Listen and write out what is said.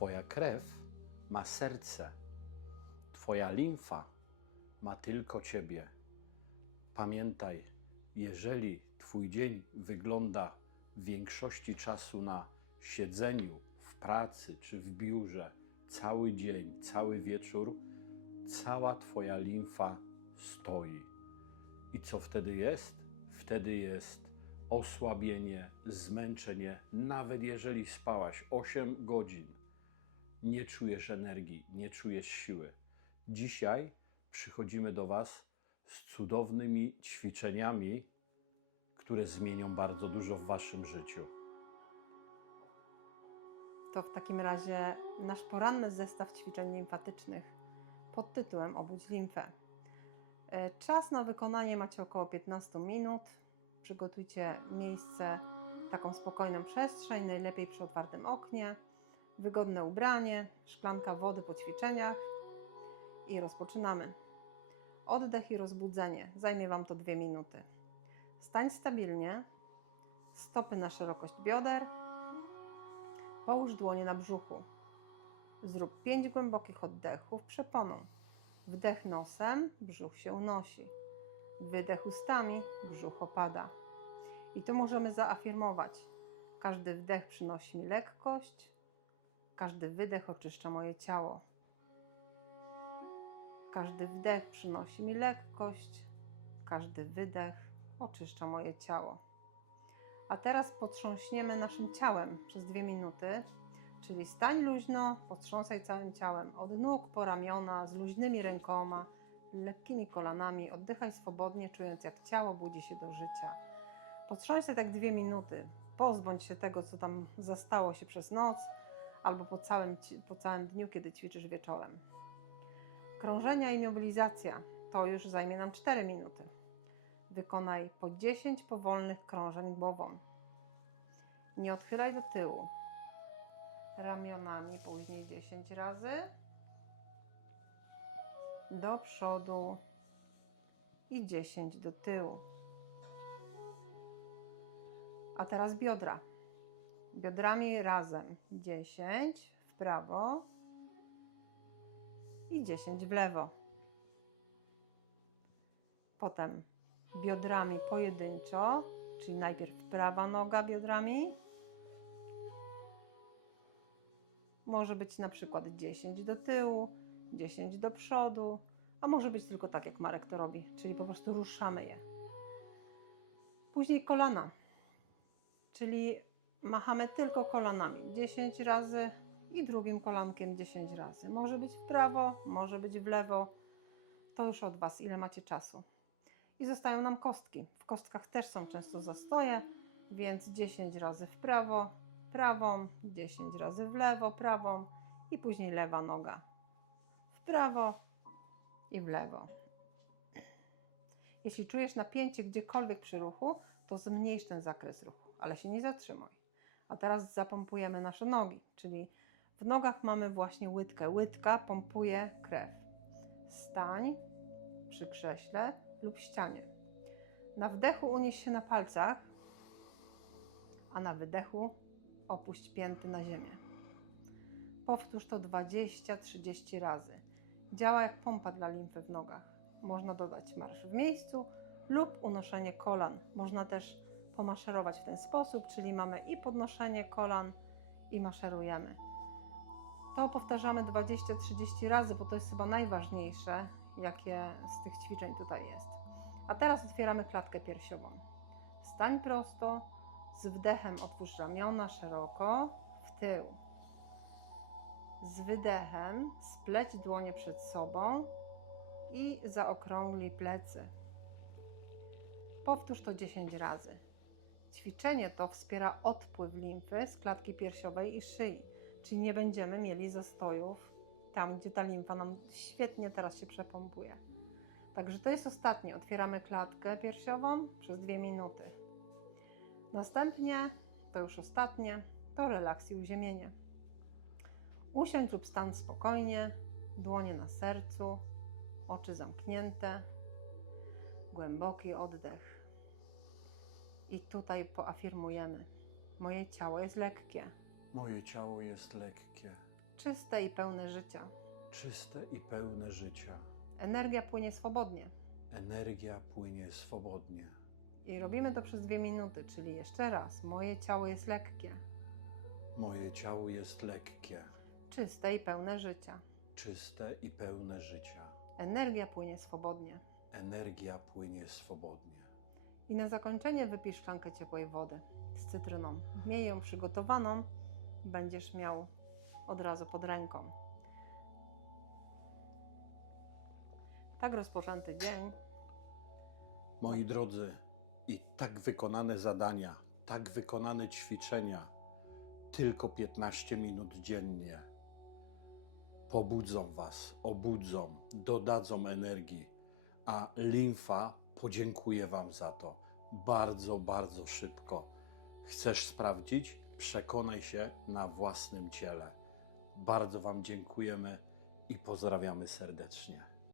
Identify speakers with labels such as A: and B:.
A: Twoja krew ma serce, Twoja limfa ma tylko Ciebie. Pamiętaj, jeżeli Twój dzień wygląda w większości czasu na siedzeniu w pracy czy w biurze, cały dzień, cały wieczór, cała Twoja limfa stoi. I co wtedy jest? Wtedy jest osłabienie, zmęczenie. Nawet jeżeli spałaś 8 godzin, nie czujesz energii, nie czujesz siły. Dzisiaj przychodzimy do Was z cudownymi ćwiczeniami, które zmienią bardzo dużo w Waszym życiu.
B: To w takim razie nasz poranny zestaw ćwiczeń limfatycznych pod tytułem Obudź limfę. E, Czas na wykonanie macie około 15 minut. Przygotujcie miejsce, taką spokojną przestrzeń, najlepiej przy otwartym oknie, wygodne ubranie, szklanka wody po ćwiczeniach i rozpoczynamy. Oddech i rozbudzenie. Zajmie Wam to 2 minuty. Stań stabilnie, stopy na szerokość bioder, Połóż dłonie na brzuchu. Zrób pięć głębokich oddechów przeponą. Wdech nosem, brzuch się unosi. Wydech ustami, brzuch opada. I tu możemy zaafirmować. Każdy wdech przynosi mi lekkość, każdy wydech oczyszcza moje ciało. Każdy wdech przynosi mi lekkość, każdy wydech oczyszcza moje ciało. A teraz potrząśniemy naszym ciałem przez dwie minuty, czyli stań luźno, potrząsaj całym ciałem, od nóg po ramiona, z luźnymi rękoma, lekkimi kolanami, oddychaj swobodnie, czując jak ciało budzi się do życia. Potrząsaj tak dwie minuty, pozbądź się tego, co tam zastało się przez noc, albo po całym, po całym dniu, kiedy ćwiczysz wieczorem. Krążenia i mobilizacja to już zajmie nam 4 minuty. Wykonaj po 10 powolnych krążeń głową. Nie odchylaj do tyłu. Ramionami później 10 razy. Do przodu i 10 do tyłu. A teraz biodra. Biodrami razem 10 w prawo i 10 w lewo. Potem biodrami pojedynczo, czyli najpierw prawa noga biodrami. Może być na przykład 10 do tyłu, 10 do przodu, a może być tylko tak, jak Marek to robi, czyli po prostu ruszamy je. Później kolana, czyli machamy tylko kolanami 10 razy i drugim kolankiem 10 razy. Może być w prawo, może być w lewo. To już od Was, ile macie czasu i zostają nam kostki. W kostkach też są często zastoje, więc 10 razy w prawo, prawą, 10 razy w lewo, prawą i później lewa noga. W prawo i w lewo. Jeśli czujesz napięcie gdziekolwiek przy ruchu, to zmniejsz ten zakres ruchu, ale się nie zatrzymuj. A teraz zapompujemy nasze nogi, czyli w nogach mamy właśnie łydkę. Łydka pompuje krew. Stań przy krześle lub ścianie. Na wdechu unieś się na palcach, a na wydechu opuść pięty na ziemię. Powtórz to 20-30 razy. Działa jak pompa dla limfy w nogach. Można dodać marsz w miejscu lub unoszenie kolan. Można też pomaszerować w ten sposób, czyli mamy i podnoszenie kolan, i maszerujemy. To powtarzamy 20-30 razy, bo to jest chyba najważniejsze, jakie z tych ćwiczeń tutaj jest. A teraz otwieramy klatkę piersiową. Stań prosto, z wdechem otwórz ramiona szeroko w tył. Z wydechem spleć dłonie przed sobą i zaokrąglij plecy. Powtórz to 10 razy. Ćwiczenie to wspiera odpływ limfy z klatki piersiowej i szyi, czyli nie będziemy mieli zastojów tam, gdzie ta limfa nam świetnie teraz się przepompuje. Także to jest ostatnie. Otwieramy klatkę piersiową przez 2 minuty. Następnie, to już ostatnie, to relaks i uziemienie. Usiądź lub stan spokojnie, dłonie na sercu, oczy zamknięte, głęboki oddech. I tutaj poafirmujemy: Moje ciało jest lekkie.
A: Moje ciało jest lekkie.
B: czyste i pełne życia.
A: czyste i pełne życia.
B: Energia płynie swobodnie.
A: Energia płynie swobodnie.
B: I robimy to przez dwie minuty, czyli jeszcze raz. Moje ciało jest lekkie,
A: Moje ciało jest lekkie,
B: czyste i pełne życia.
A: czyste i pełne życia.
B: Energia płynie swobodnie.
A: Energia płynie swobodnie.
B: I na zakończenie wypisz szklankę ciepłej wody z cytryną. Miej ją przygotowaną, będziesz miał od razu pod ręką. Tak rozpoczęty dzień
A: Moi drodzy, i tak wykonane zadania, tak wykonane ćwiczenia, tylko 15 minut dziennie pobudzą Was, obudzą, dodadzą energii, a limfa podziękuje Wam za to bardzo, bardzo szybko. Chcesz sprawdzić? Przekonaj się na własnym ciele. Bardzo Wam dziękujemy i pozdrawiamy serdecznie.